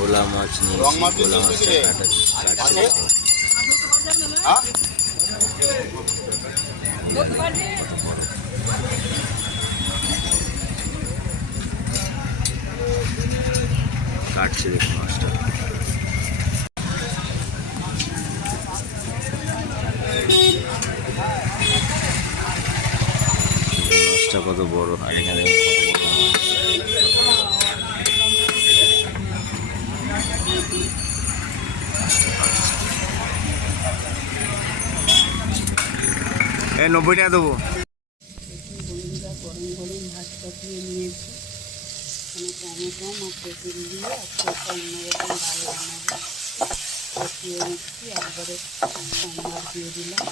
ভোলা মাছ নিয়েছি, ভোলা মাছটা কাটছে দেখো। কাটছে দেখো মাছটা। মাছটা কত বড়, আর এখানে এই 90 টাকা দেবো। বন্ধুরা গরম গরম ভাত চাপিয়ে নিয়েছি, এখানে টমেটো আর তেঁতুল দিয়ে আজকে একটা অন্যরকম ডাল বানাবো। কষিয়ে নিচ্ছি, একবারে সম্বার দিয়ে দিলাম,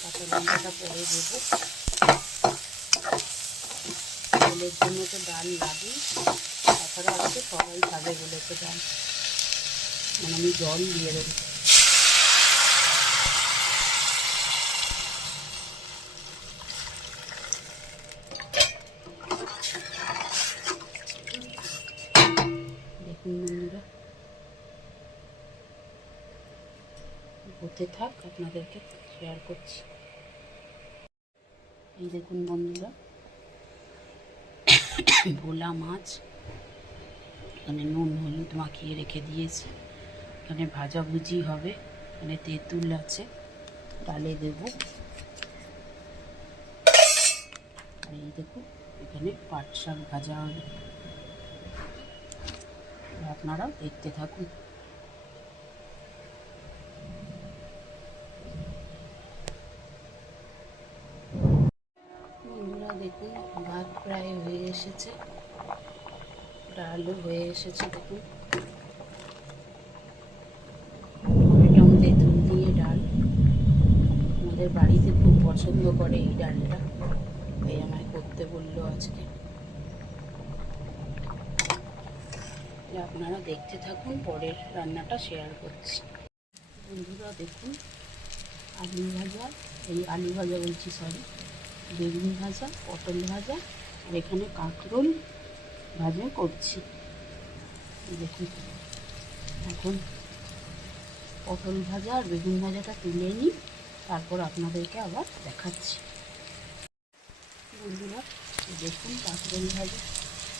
কাঁচা লঙ্কাটা পরে দেবো। ঝোলের জন্য তো ডাল লাগেই, তাছাড়া আজকে সবাই খাবে বলেছে ডাল, মানে আমি জল দিয়ে দেবো। দেখুন বন্ধুরা, হতে থাক, আপনাদেরকে শেয়ার করছি। এই দেখুন বন্ধুরা, ভোলা মাছ এখানে নুন হলুদ মাখিয়ে রেখে দিয়েছি। এখানে ভাজাভুজি হবে, এখানে তেঁতুল আছে, ডালে দেব। আর এই দেখুন এখানে পাট শাক ভাজা হবে, আপনারাও দেখতে থাকুন। বন্ধুরা দেখুন, ভাত প্রায় হয়ে এসেছে, ডালও হয়ে এসেছে। দেখুন টমেটো তেঁতুল দিয়ে ডাল, আমাদের বাড়িতে খুব পছন্দ করে এই ডালটা, তাই আমায় করতে বললো আজকে। আপনারা দেখতে থাকুন, পরের রান্নাটা শেয়ার করছি। বন্ধুরা দেখুন, আলু ভাজা, আলু ভাজা বলছি সরি, বেগুন ভাজা, পটল ভাজা, আর এখানে কাঁকরোল ভাজা করছি। দেখুন এখন পটল ভাজা আর বেগুন ভাজাটা তুলে নিই, তারপর আপনাদেরকে আবার দেখাচ্ছি। বন্ধুরা দেখুন কাঁকরোল ভাজা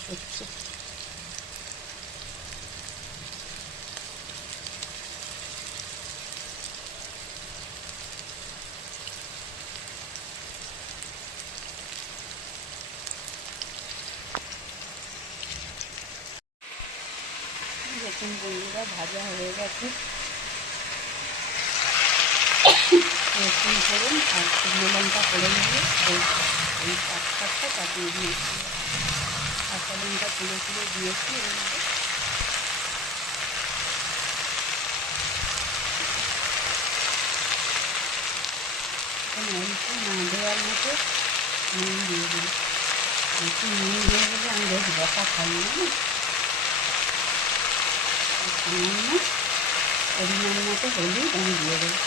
হচ্ছে। দেখুন বন্ধুরা ভাজা হয়ে গেছে, রসুন ফোড়ন আর শুকনো লঙ্কা করে নিয়ে এই পাট শাকটা চাপিয়ে দিয়েছি, কাঁচা লঙ্কা তুলে তুলে দিয়েছি। এর মধ্যে অল্প না দেওয়ার মতো নুন দিয়ে দিই, একটু নুন দিয়ে দিলে আমি বেশ বকা খাই না, সামান্য পরিমাণ মতো হলুদ আমি দিয়ে দেবো।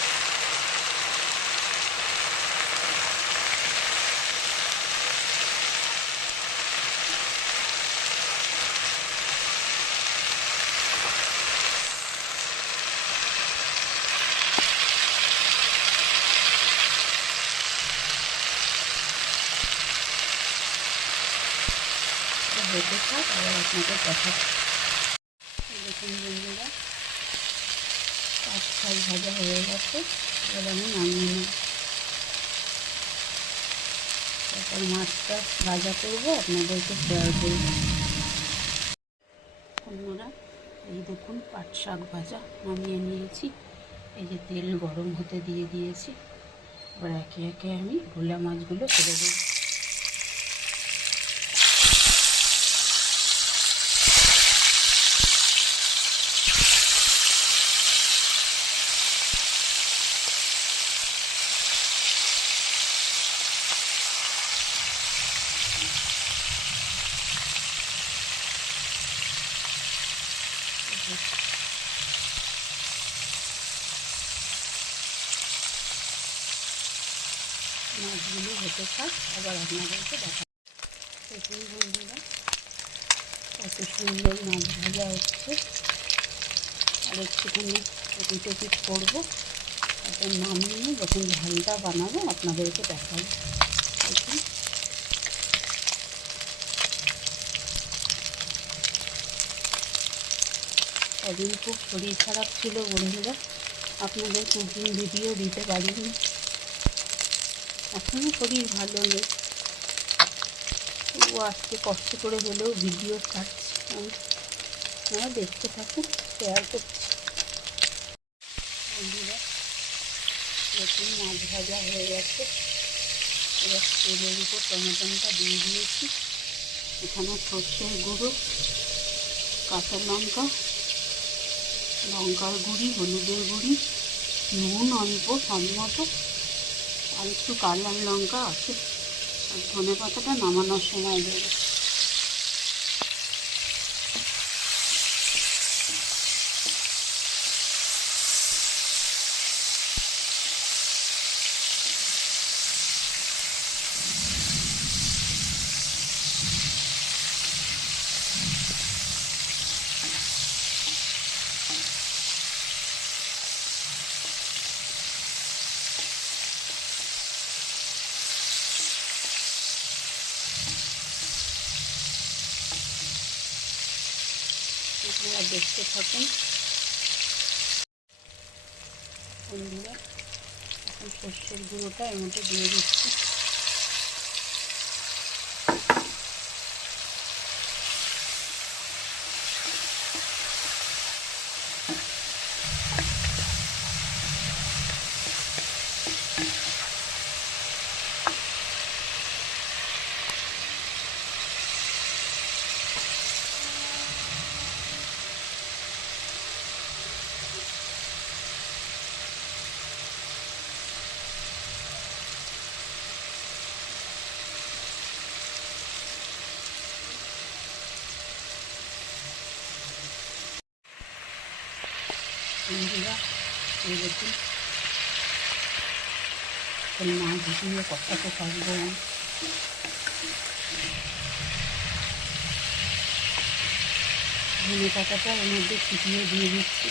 হতে থাক, আবার আপনাকে দেখাচ্ছি। দেখুন বন্ধুরা, পাঁচ ছয় ভাজা হয়ে গেছে, এবার আমি নামিয়ে নেব। তারপর মাছটা ভাজা করবো, আপনাদেরকে শেয়ার করব। বন্ধুরা এই দেখুন পাট শাক ভাজা নামিয়ে নিয়েছি, এই যে তেল গরম হতে দিয়ে দিয়েছি। এবার একে একে আমি ভোলা মাছগুলো ছেড়ে দেব। মাছগুলো হতে থাক, আবার আপনাদেরকে দেখা। দেখুন বন্ধুরা কত সুন্দর মাছ ভাজা হচ্ছে। আর একটুখানি এপিট করবো, তারপর নামিয়ে যখন ঝালটা বানাবো আপনাদেরকে দেখাবো। দেখুন কদিন খুব শরীর খারাপ ছিল বন্ধুরা, আপনাদের কুকিং ভিডিও দিতে পারিনি। এখনও শরীর ভালো নেই, ও আজকে কষ্ট করে হলেও ভিডিও ছাড়ছি আমি, আপনারা দেখতে থাকুন, শেয়ার করছি। বন্ধুরা নতুন মাছ ভাজা হয়ে গেছে, এবার তেলের উপর টমেটোটা দিয়ে দিয়েছি। এখানে সর্ষের গুঁড়ো, কাঁচা লঙ্কা, লঙ্কার গুঁড়ি, হলুদের গুঁড়ি, নুন অল্প স্বাদ মতো, আর একটু কালার লঙ্কা আছে। আর ধনে পাতাটা নামানোর সময় দেবো। আপনারা দেখতে থাকুন বন্ধুরা। এখন সর্ষের গুঁড়োটা এর মধ্যে দিয়ে দিচ্ছি। বন্ধুরা এই দেখুন মাছ দিয়ে কষাতে থাকবো। ধনে পাতাটা এর মধ্যে ছিটিয়ে দিয়ে দিচ্ছি।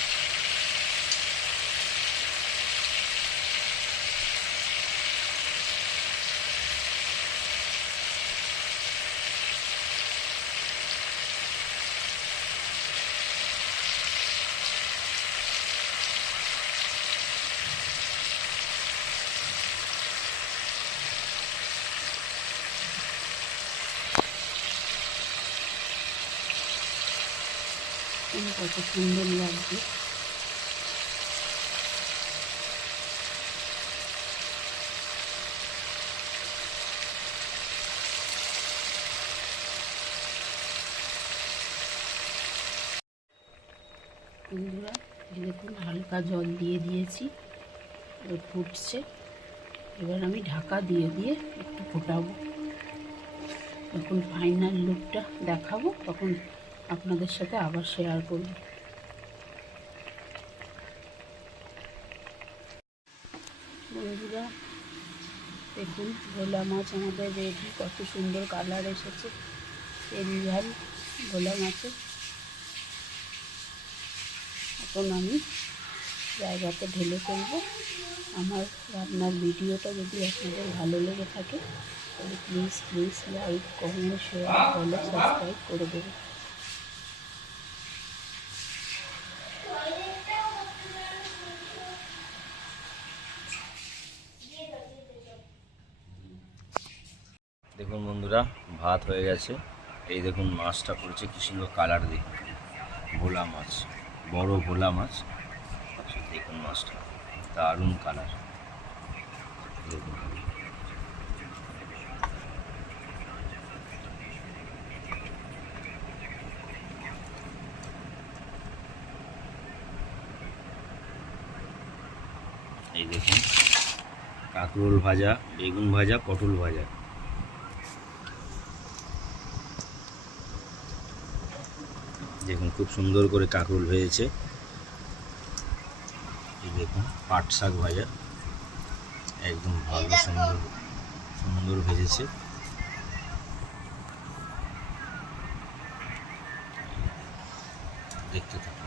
কত সুন্দর লাগছে। বন্ধুরা দেখুন হালকা জল দিয়ে দিয়েছি, ফুটছে। এবার আমি ঢাকা দিয়ে দিয়ে একটু ফোটাবো। যখন ফাইনাল লুকটা দেখাবো তখন আপনাদের সাথে আবার শেয়ার করব। বন্ধুরা দেখুন ভোলা মাছ আমাদের রেডি, কত সুন্দর কালার এসেছে তেল ঝাল ভোলা মাছের। এখন আমি জায়গাতে ঢেলে ফেলবো। আমার রান্নার ভিডিওটা যদি আপনাদের ভালো লেগে থাকে তাহলে please like, comment, share, follow, subscribe করে দেবেন। দেখুন বন্ধুরা ভাত হয়ে গেছে। এই দেখুন মাছটা পড়েছে কি সুন্দর কালার, দেখুন ভোলা মাছ, বড় ভোলা মাছ। দেখুন মাছটা দারুণ কালার, দেখুন। এই দেখুন কাঁকরোল ভাজা, বেগুন ভাজা, পটল ভাজা। দেখুন খুব সুন্দর করে কাঁকরোল ভেজেছে। এই দেখুন পাট শাক ভাজা, একদম ভালো সুন্দর ভেজেছে। দেখতে থাকুন।